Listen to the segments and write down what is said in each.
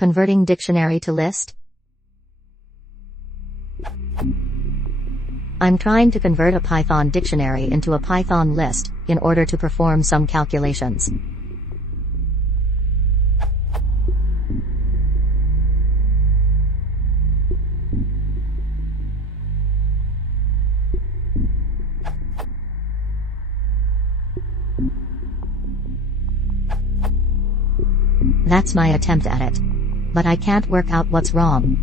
Converting dictionary to list? I'm trying to convert a Python dictionary into a Python list, in order to perform some calculations. That's my attempt at it. But I can't work out what's wrong.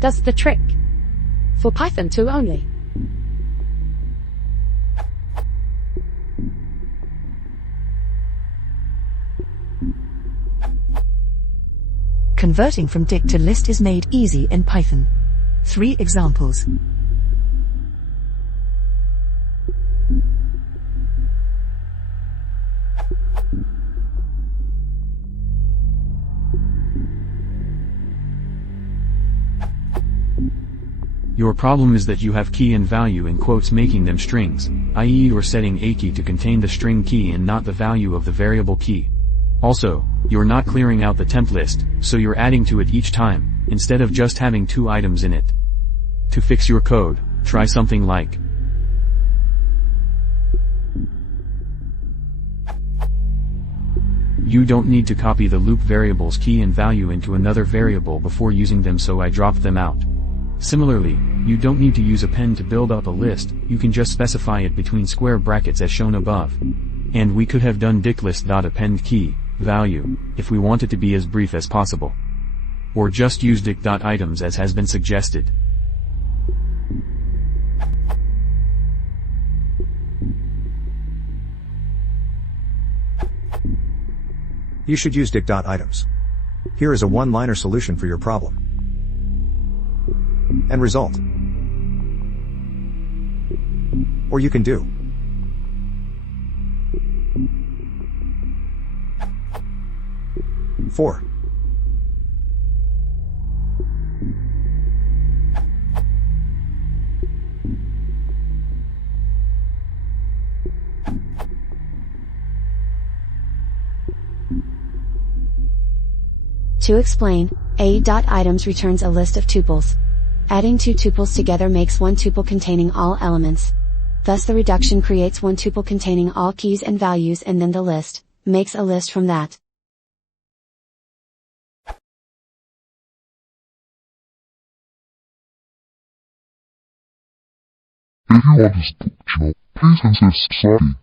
Does the trick. For Python 2 only. Converting from dict to list is made easy in Python. 3 examples. Your problem is that you have key and value in quotes making them strings, i.e. you're setting a key to contain the string key and not the value of the variable key. Also, you're not clearing out the temp list, so you're adding to it each time, instead of just having 2 items in it. To fix your code, try something like you don't need to copy the loop variable's key and value into another variable before using them, so I dropped them out. Similarly, you don't need to use append to build up a list, you can just specify it between square brackets as shown above. And we could have done dictlist.append key, value, if we want it to be as brief as possible. Or just use dict.items as has been suggested. You should use dict.items. Here is a one-liner solution for your problem. End result. Or you can do 4. To explain, a.items returns a list of tuples. Adding 2 tuples together makes one tuple containing all elements. Thus the reduction creates one tuple containing all keys and values, and then the list makes a list from that. If you want this book, please consider subscribing.